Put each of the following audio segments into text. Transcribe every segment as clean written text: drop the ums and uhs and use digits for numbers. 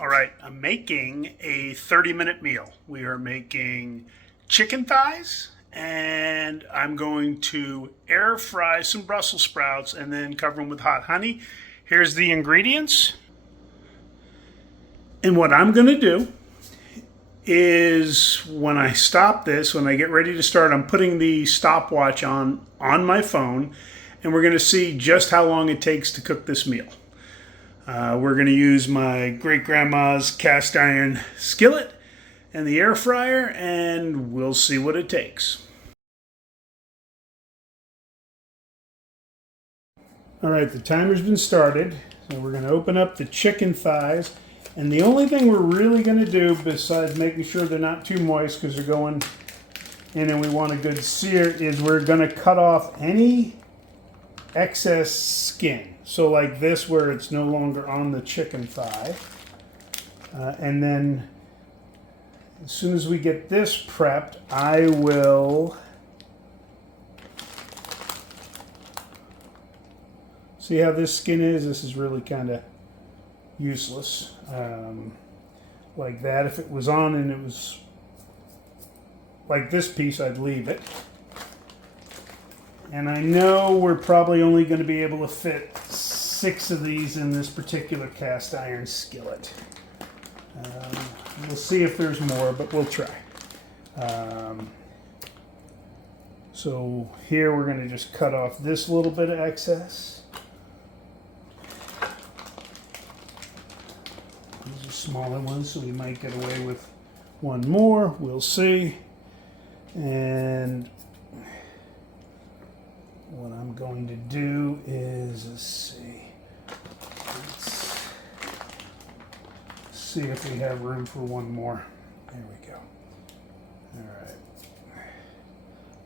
All right, I'm making a 30-minute meal. We are making chicken thighs, and I'm going to air fry some Brussels sprouts and then cover them with hot honey. Here's the ingredients. And what I'm going to do is when I stop this, when I get ready to start, I'm putting the stopwatch on my phone, and we're going to see just how long it takes to cook this meal. We're going to use my great-grandma's cast iron skillet and the air fryer, and we'll see what it takes. All right, the timer's been started, so we're going to open up the chicken thighs. And the only thing we're really going to do, besides making sure they're not too moist because they're going in and we want a good sear, is we're going to cut off any excess skin. So like this, where it's no longer on the chicken thigh. And then as soon as we get this prepped, I will see how this skin is. This is really kind of useless. Like that. If it was on and it was like this piece, I'd leave it. And I know we're probably only going to be able to fit 6 of these in this particular cast iron skillet. We'll see if there's more, but we'll try. So here we're going to just cut off this little bit of excess. These are smaller ones, so we might get away with one more. We'll see. And what I'm going to do is, let's see if we have room for one more. There we go. All right.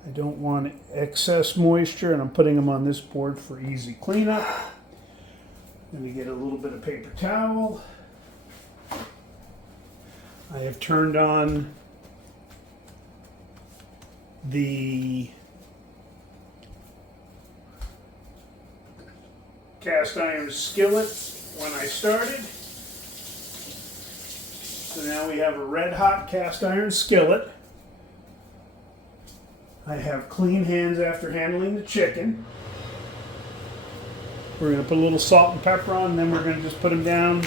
I don't want excess moisture, and I'm putting them on this board for easy cleanup. Let me get a little bit of paper towel. I have turned on the cast iron skillet when I started. So now we have a red hot cast iron skillet. I have clean hands after handling the chicken. We're going to put a little salt and pepper on, and then we're going to just put them down.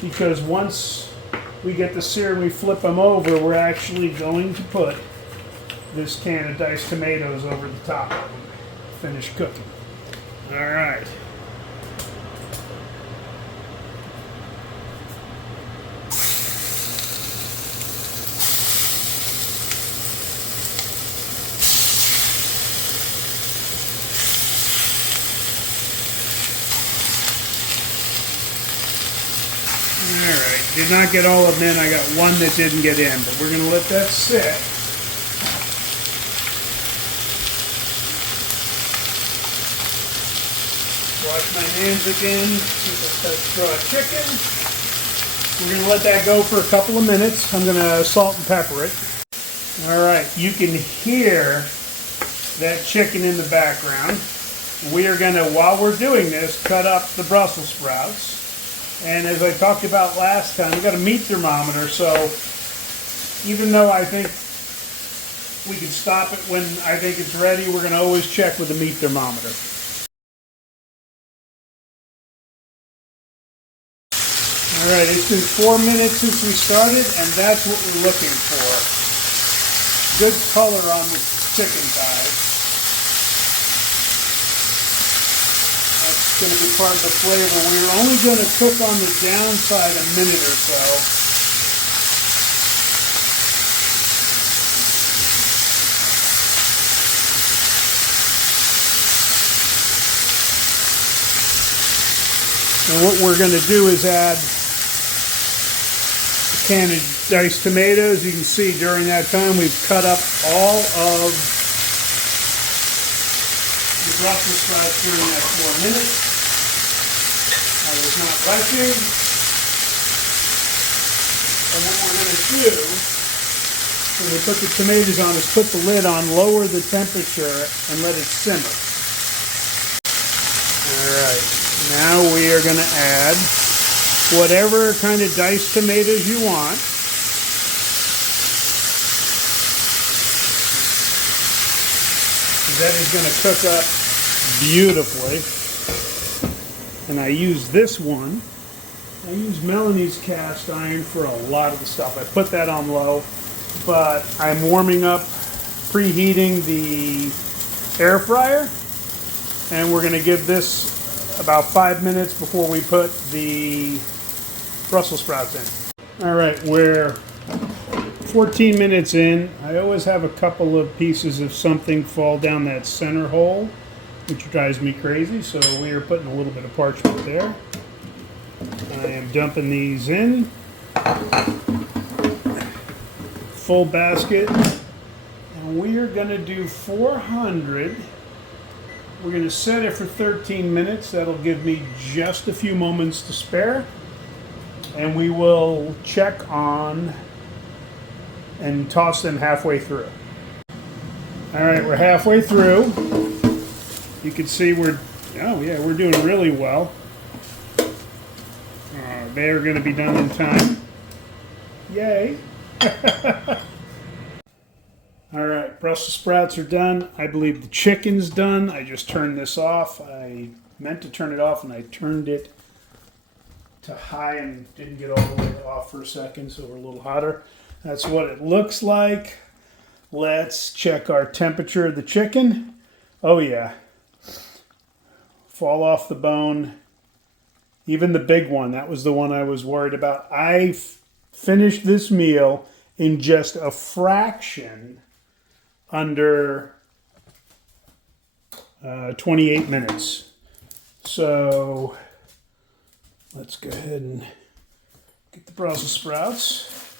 Because once we get the sear and we flip them over, we're actually going to put this can of diced tomatoes over the top of them. Finish cooking. All right. Alright, did not get all of them in. I got one that didn't get in, but we're going to let that sit. Wash my hands again since I touched raw chicken. We're going to let that go for a couple of minutes. I'm going to salt and pepper it. Alright, you can hear that chicken in the background. We are going to, while we're doing this, cut up the Brussels sprouts. And as I talked about last time, we've got a meat thermometer, so even though I think we can stop it when I think it's ready, we're going to always check with the meat thermometer. Alright, it's been 4 minutes since we started, and that's what we're looking for. Good color on the chicken thighs. That's going to be part of the flavor. We're only going to cook on the downside a minute or so. And what we're going to do is add a can of diced tomatoes. You can see during that time we've cut up all of the Brussels sprouts during that 4 minutes. I was not rushing. And what we're going to do when we put the tomatoes on is put the lid on, lower the temperature, and let it simmer. All right. Now we are going to add whatever kind of diced tomatoes you want. That is going to cook up beautifully. And I use this one. I use Melanie's cast iron for a lot of the stuff. I put that on low, but I'm warming up, preheating the air fryer, and we're going to give this about 5 minutes before we put the Brussels sprouts in. All right, we're 14 minutes in. I always have a couple of pieces of something fall down that center hole, which drives me crazy, so we are putting a little bit of parchment there. I am dumping these in. Full basket. And we are going to do 400. We're going to set it for 13 minutes. That'll give me just a few moments to spare. And we will check on and toss them halfway through. All right, we're halfway through. You can see we're doing really well. They are going to be done in time. Yay. All right, Brussels sprouts are done. I believe the chicken's done. I just turned this off. I meant to turn it off and I turned it to high and didn't get all the way off for a second, so we're a little hotter. That's what it looks like. Let's check our temperature of the chicken. Oh yeah. Fall off the bone. Even the big one, that was the one I was worried about. I finished this meal in just a fraction under 28 minutes. So let's go ahead and get the Brussels sprouts.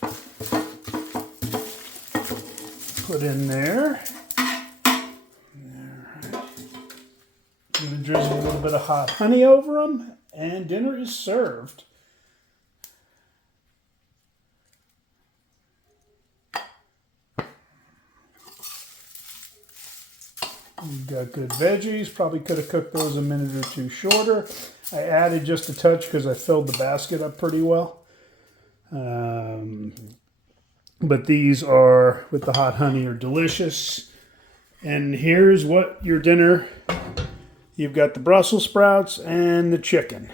Put in there. All right. I'm going to drizzle a little bit of hot honey over them. And dinner is served. We've got good veggies. Probably could have cooked those a minute or two shorter. I added just a touch because I filled the basket up pretty well. But these are, with the hot honey, are delicious. And here's what your dinner... You've got the Brussels sprouts and the chicken.